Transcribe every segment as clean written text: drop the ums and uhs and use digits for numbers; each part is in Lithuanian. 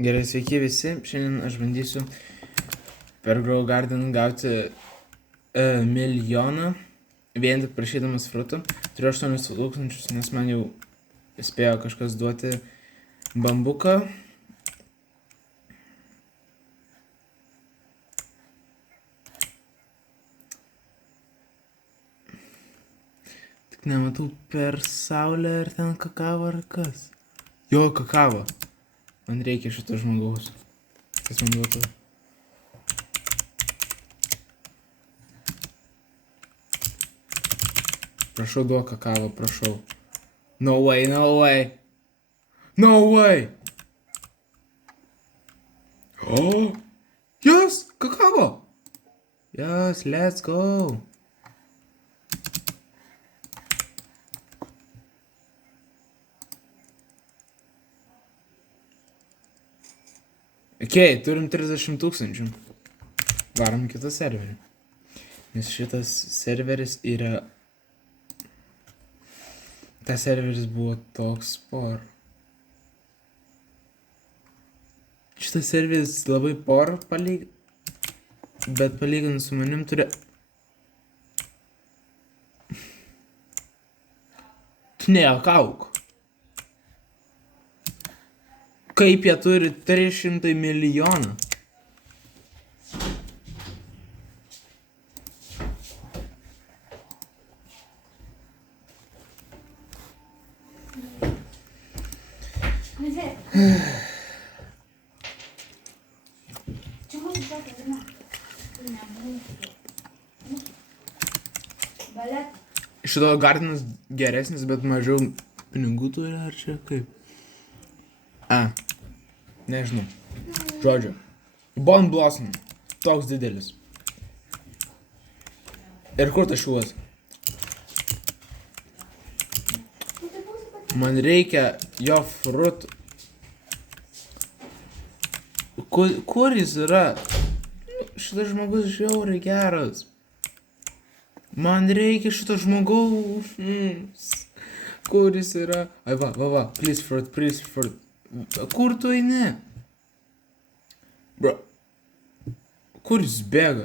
Gerai, sveiki visi. Šiandien aš bandysiu per Grow Garden gauti milijoną, vien tik prašydamas frutų. Turiu 8 000, nes man jau spėjo kažkas duoti bambuką. Tik nematau per saulę ir ten kakavo ar kas. Jo, kakavo. Man reikia šito žmogaus. Kas man duotų? Prašau, duok kakavo, prašau. No way, no way. No way. Oh! Yes, kakavo. Yes, let's go. Okei, turim 30 000. Varom kitą serverį. Nes šitas serveris yra... Tas serveris buvo toks por. Šitas serveris labai por bet palyginus su manim turi... Tu nejuokauk. Kaip jie turi 300 milijonų? Šito gardinas geresnis, bet mažiau pinigų turi, ar čia kaip? Nežinau. Žodžiu. Bon Blossom. Toks didelis. Ir kur tas šulas? Man reikia jo frutų. Kur jis yra? Šitas žmogus žiauriai geras. Man reikia šito žmogaus. Kur jis yra? Ai va. Please fruit. Kur tu eini? Bro. Kur jis bėga?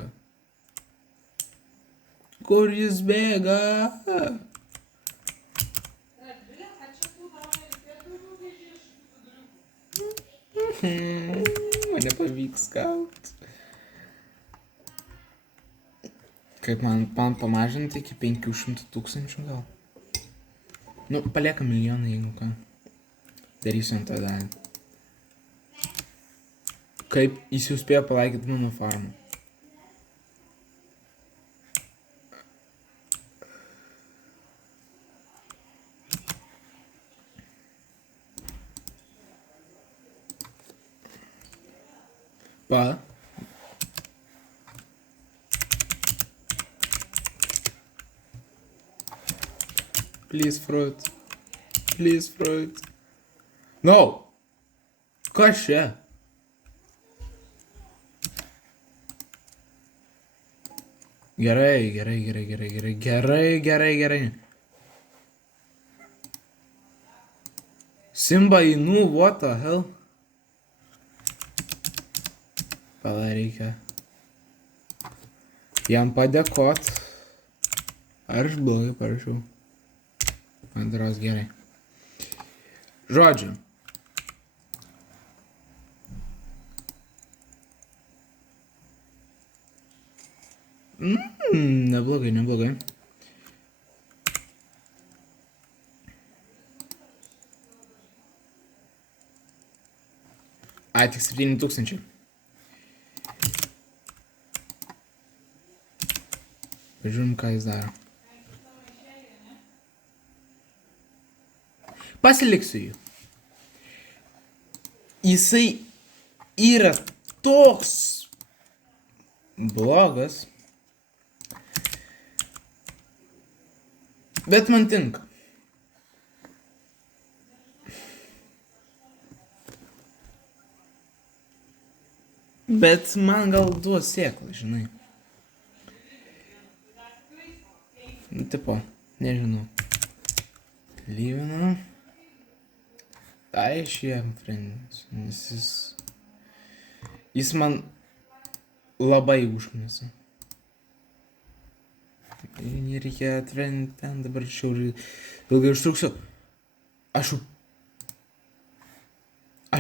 Man nepavyks gaut. Kaip man pamažinti iki 500 000 gal? Nu, palieka milijoną, jeigu ką. Darysiu ant to dalį. Kaip jis jau spėjo palaikyti mano farmą. Pa. Please fruit. No! Kas čia? Gerai. Simba Inu, what the hell? Pala, reikia jam padėkot. Ar aš blogai parašiau? Man daros gerai. Žodžiu. Neblogai. Tik 7 000. Pažiūrim, ką jis daro. Pasiliksiu jį. Jisai yra toks blogas. Bet man tinka. Bet man gal duos sėklą, žinai. Tipo, nežinau. Lyvinam. Tai šiem friends. Nes jis Jis man labai užknisa. Nereikia atventi ten dabar šiauriai. Ilgai užtruksiu. Aš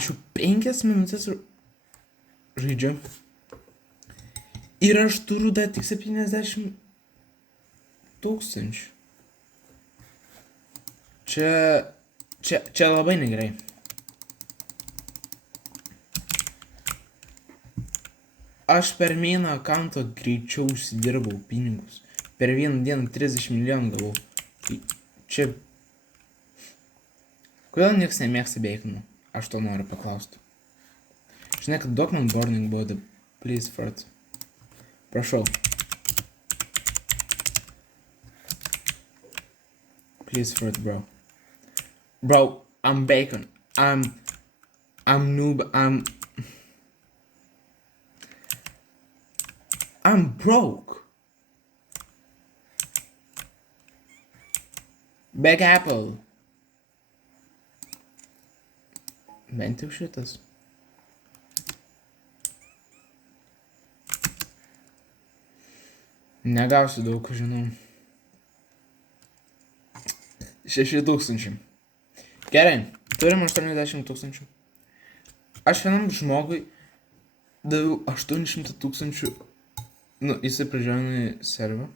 jau 5 minutės žaidžiu. Ir aš turiu dar tik 70 000. Čia labai negerai. Aš per vieną akantą greičiau užsidirbau pinigus. Per vieną dieną 30 milijonų gavau. Čia... Kodėl nieks nemėgsta beikono? Aš to noriu paklausti. Žinai, kad daug man burning buvo, please fruit. Prašau. Please fruit, bro. Bro, I'm bacon. I'm noob. I'm broke. Back apple. Bent jau šitas. Negausiu daug, žinau. 6000. Gerai, turim 80 000. Aš vienam žmogui daviau 800 000. Nu, jisai pradžiauna į servą.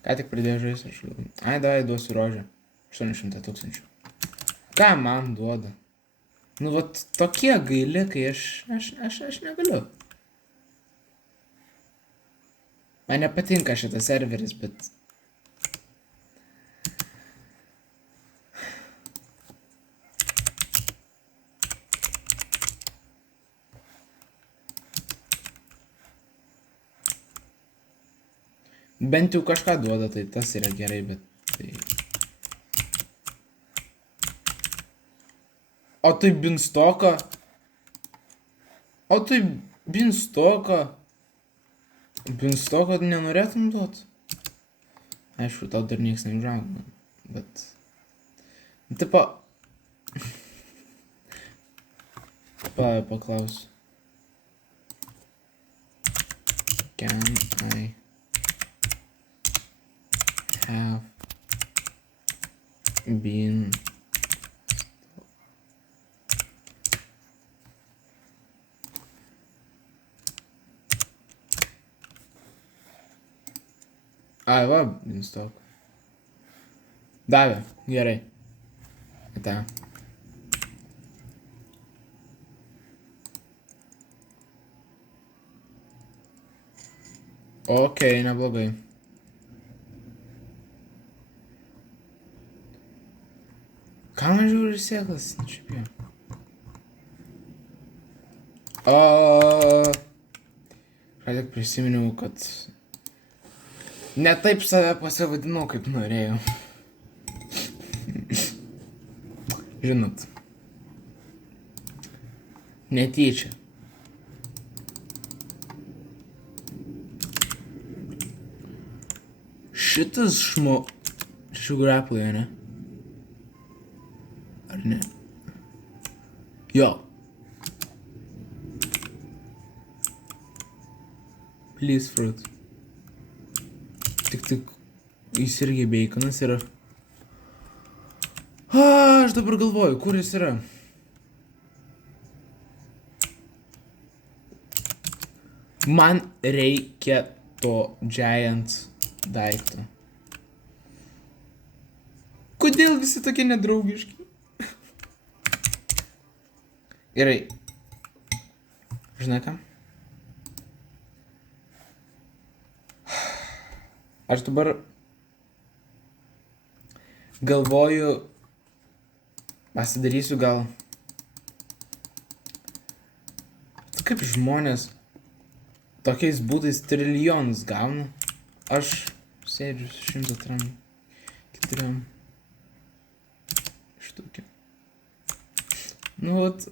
Ką tik pradėjo žaisti, aš galvoju. Ai, davai, duosiu rožę. 800 000. Ką man duoda? Nu, vat tokie gaili, kai aš negaliu. Man nepatinka šitas serveris, bet... Bent jau kažką duoda, tai tas yra gerai, bet tai... O tai binstoka? Binstoka nenorėtum duot? Aišku, tau dar nieks neužaugo, bet... Tipo... Paklausiu. Can I have been Ai, va, Beanstalk. Davė, gerai. Ate. Okei, neblogai. Ką man žiūri sėklas? Šiaip jau. Ką tik prisiminiau, kad ne taip save pasivadinau, kaip norėjau. Žinot. Netyčia. Šitas Sugarapple, ne? Ar ne? Jo. Please fruit. Tik jis irgi baconas yra. Aš dabar galvoju, kur jis yra. Man reikia to giant daikto. Kodėl visi tokie nedraugiški? Gerai. Žinai ką? Aš dabar galvoju, pasidarysiu gal. Kaip žmonės tokiais būdais trilijonus gauna. Aš sėdžiu 104 štukių. Nu vat.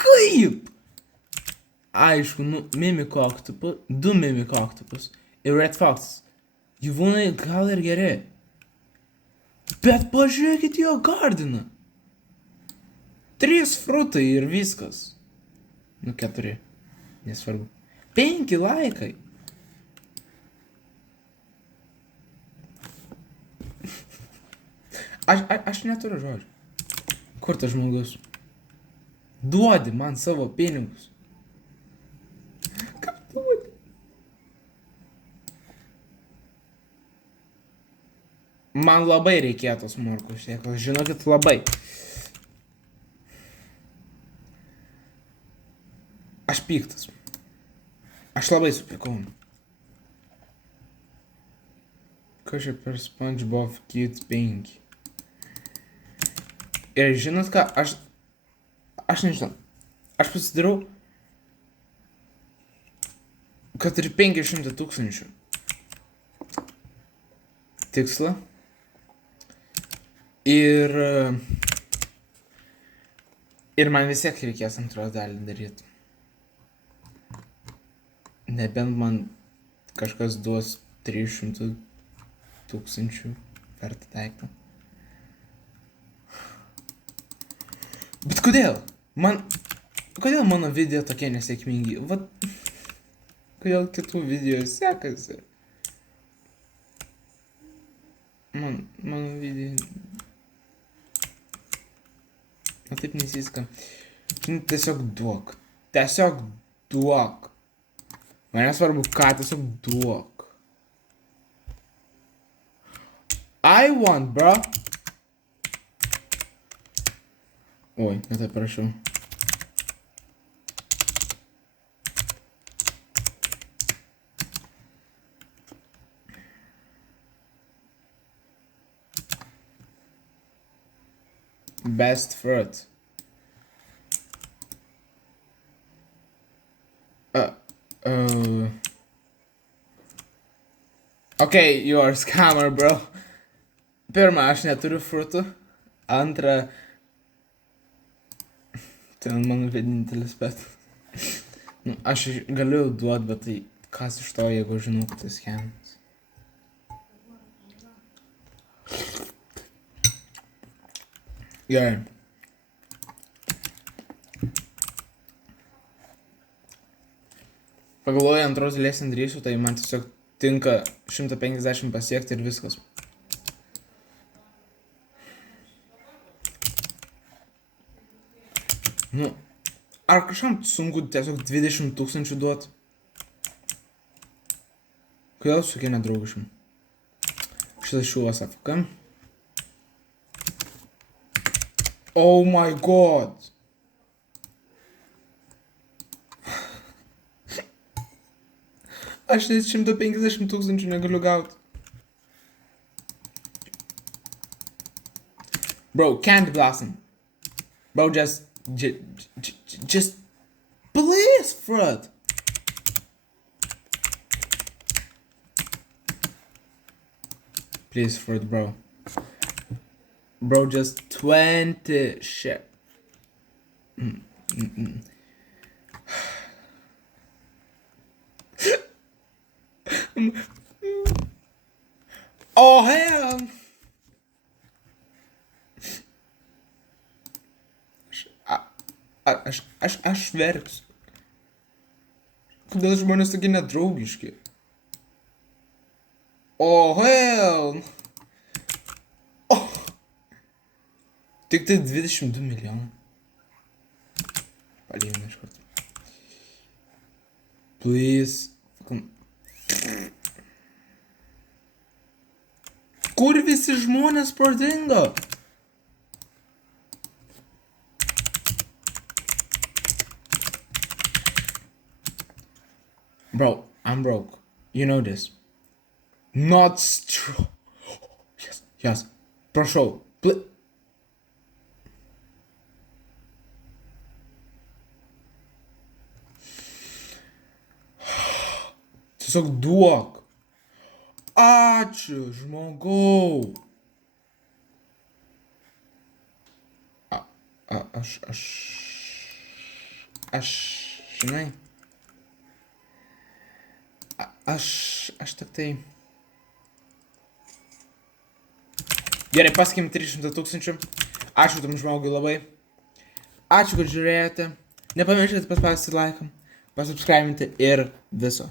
Kaip? Aišku, Mimic Octopus, 2 Mimic Octopus ir Red Fox. Gyvūnai gal ir geri. Bet pažiūrėkit jo gardiną. 3 frutai ir viskas. Nu, 4. Nesvarbu. 5 laikai. Aš neturiu žodžių. Kur tas žmogus? Duodi man savo pinigus. Ką duodi? Man labai reikėtų tos morkų sėklos, žinokit, labai. Aš piktas. Aš labai supykau. Kas čia per SpongeBob Kids 5? Ir žinot ką, aš nežinau. Aš pasidariau, kad ir 500 tūkstančių tikslą. Ir man vis tiek reikės antros dalį daryti. Nebent man kažkas duos 300 tūkstančių vertą daiktą. Bet kodėl? Kodėl mano video tokie nesėkmingi? Vat, kodėl kitų video sekasi? Mano video... Na taip nesiska. Tiesiog duok. Tiesiog duok. Man nesvarbu ką, tiesiog duok. I want, bro. Oi, ne taip parašiau. Best fruit. Okay, you are a scammer, bro. Pirma, aš neturiu frutų. Antra, ten mano vienintelis bet. Nu, aš galiu duot, bet tai kas iš to, jeigu žinau, kad tai scamas. Gerai. Pagalvoju, antros dalies nedarysiu, tai man tiesiog tinka 150 pasiekti ir viskas. Nu, ar kažkam sunku tiesiog 20 tūkstančių duot? Kodėl sukie nedraugišim? Šitas šiuos AFK. Oh my god! Aš net 150 tūkstančių negaliu gauti. Bro, Candy Blossom. Bro, just please, Fred. Please, Fred, bro. Bro, just 20 shit. Oh, hell. Aš verksiu. Kodėl žmonės tokie nedraugiški? Oh, hell! Oh. Tik tai 22 milijonų. Palyginu iš karto. Please. Kur visi žmonės pradingo? Bro, I'm broke. You know this. Not true. Yes. Prašau. Tiesiog duok. Ačiū, žmogau. Žinai. Aš tik tai... Gerai, paskim 300 tūkstančių. Ačiū tam žmogui labai. Ačiū, kad žiūrėjote. Nepamirškite paspausti laiką, pasubscribinti ir viso.